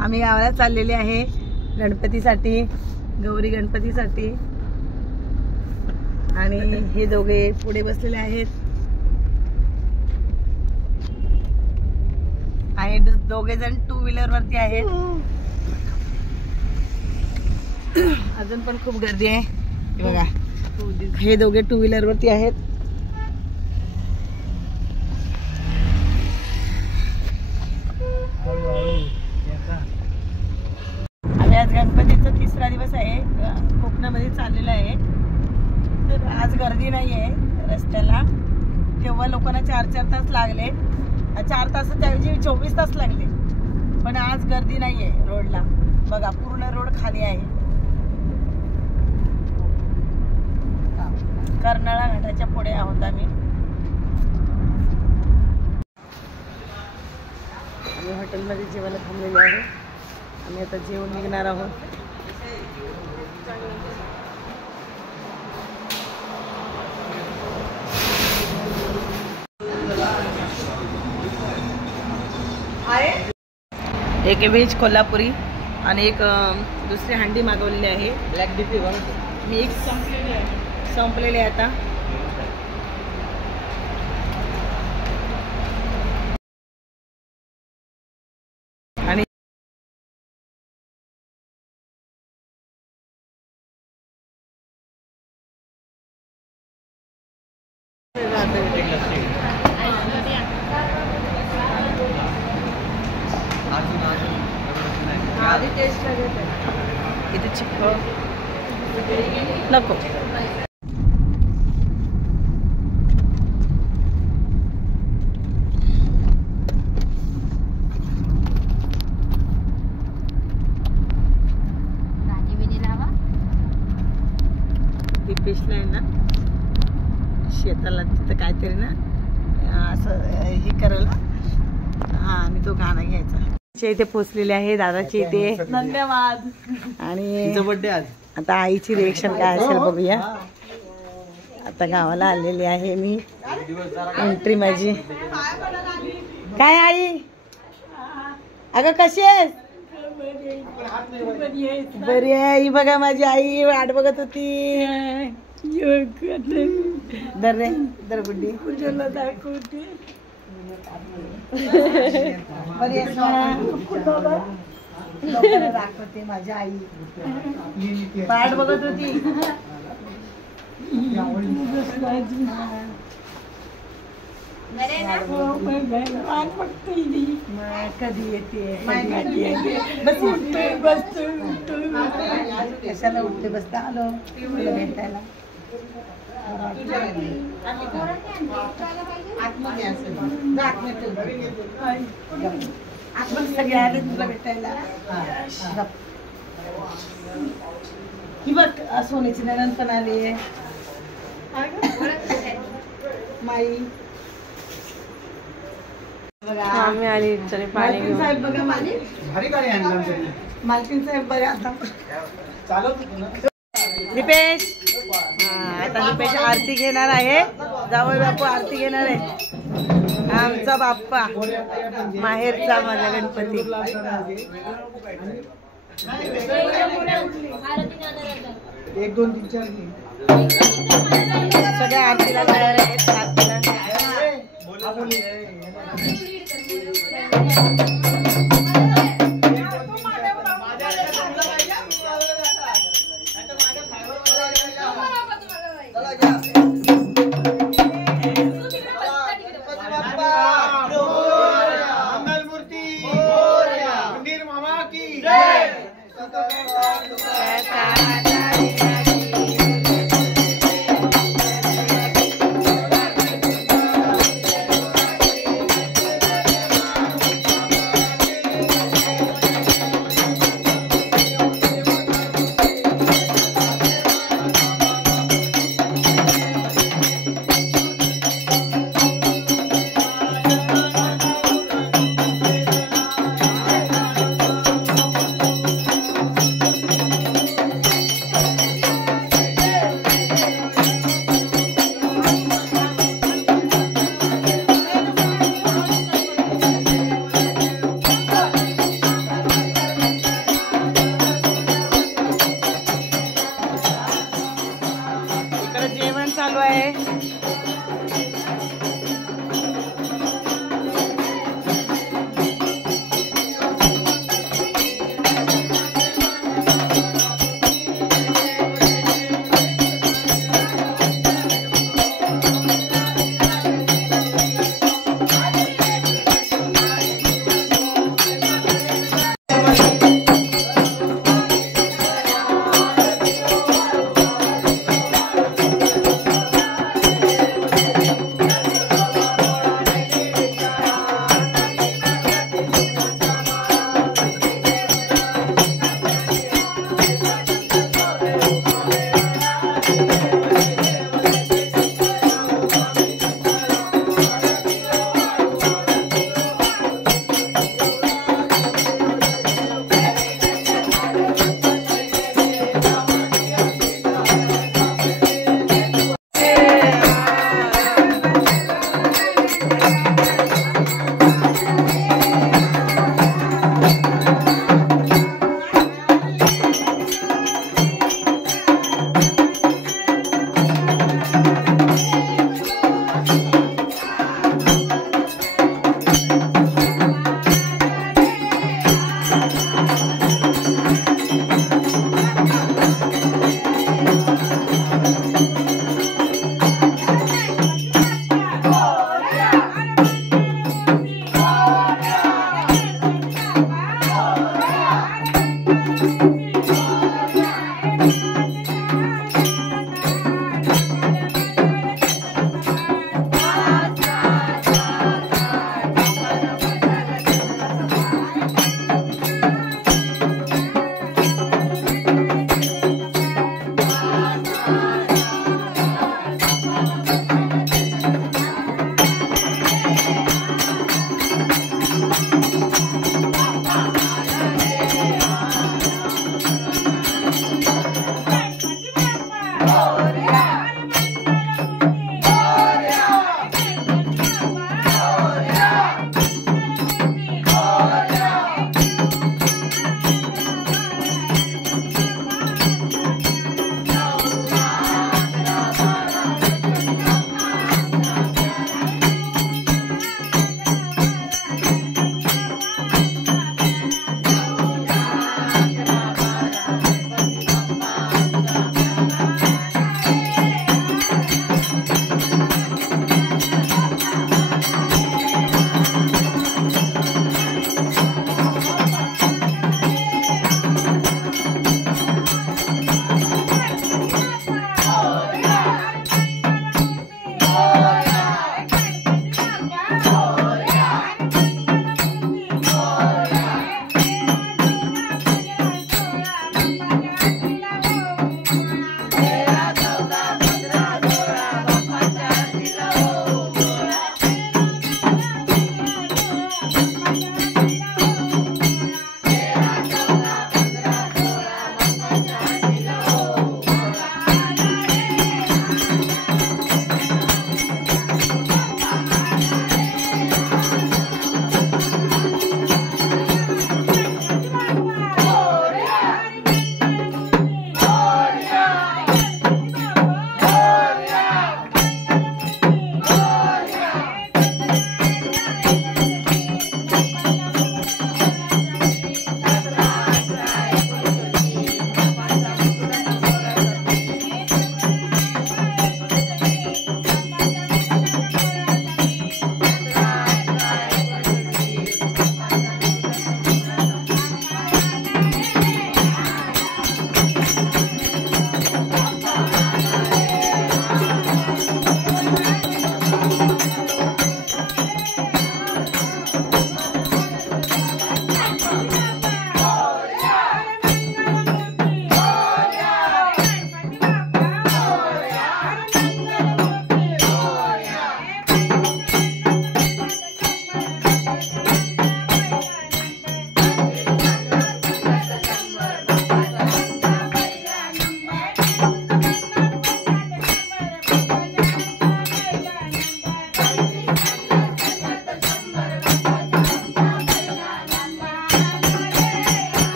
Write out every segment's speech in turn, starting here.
आम्ही गावाला चाललेले आहे गणपतीसाठी, गौरी गणपतीसाठी. आणि हे दोघे पुढे बसलेले आहेत आणि दोघे जण 2 व्हीलर वरती आहेत. अजून पण खूप गर्दी आहे. हे बघा, हे दोघे 2 व्हीलर वरती आहेत. आम्ही आज गणपतीचा 3रा दिवस आहे, कोकणामध्ये चाललेला आहे. तर आज गर्दी नाही आहे रस्त्याला. तेव्हा लोकांना 4-4 तास लागले, 4 तासाच्या ऐवजी 24 तास लागले. पण आज गर्दी नाही आहे रोडला. बघा, पूर्ण रोड खाली आहे. कर्नाळा घाटाच्या पुढे आहोत आम्ही. आम्ही हॉटेलमध्ये जेवायला थांबलेलो आहे. आम्ही आता जेवण निघणार आहोत. एक व्हेज कोल्हापुरी आणि एक दुसरी हंडी मागवलेली आहे. ब्लॅक डिपी मी एक संपलेली आहे आता. आणि इथे चिप्प नको. दीपेशला आहे ना शेताला तिथं काहीतरी ना असं हे करायला, हा, आणि तो गाणं घ्यायचा. इथे पोचलेले आहे दादाची इथे. धन्यवाद. आणि बर्थडे आज. आता आईची रिएक्शन काय असेल बघूया. आता गावाला आलेली आहे मी. एंट्री माझी. काय आई, अगं कशी आहेस? बरी आहे. ही बघा माझी आई वाट बघत होती. दर रे दर गुड्डी दाखवते. दाखवते माझी आई वाट बघत होती. कधी येते कशाला उठते बसता आलो तुला भेटायला. सगळे आले तुला भेटायला. ही बघ सोनीची नणंद पण आली. माई आम्ही आली पाणी घेऊन. साहेब बघा मालकीन साहेब बघा आता दीपेश. आता दीपेश आरती घेणार आहे. जावई बापू आरती घेणार आहे. आमचा बाप्पा माहेरचा माझा गणपती. 1 2 3 4 सगळ्या आरतीला तयार आहेत. आरतीला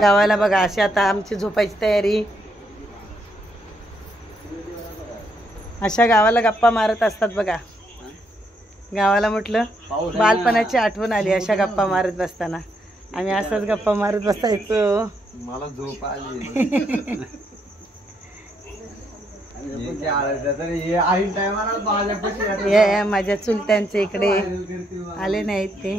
गावाला बघा अशी आता आमची झोपायची तयारी. अशा गावाला गप्पा मारत असतात बघा. गावाला म्हटलं बालपणाची आठवण आली अशा गप्पा मारत बसताना. आम्ही असंच गप्पा मारत बसायचो. मला झोप आली. माझ्या चुलत्यांचे इकडे आले नाहीत ते.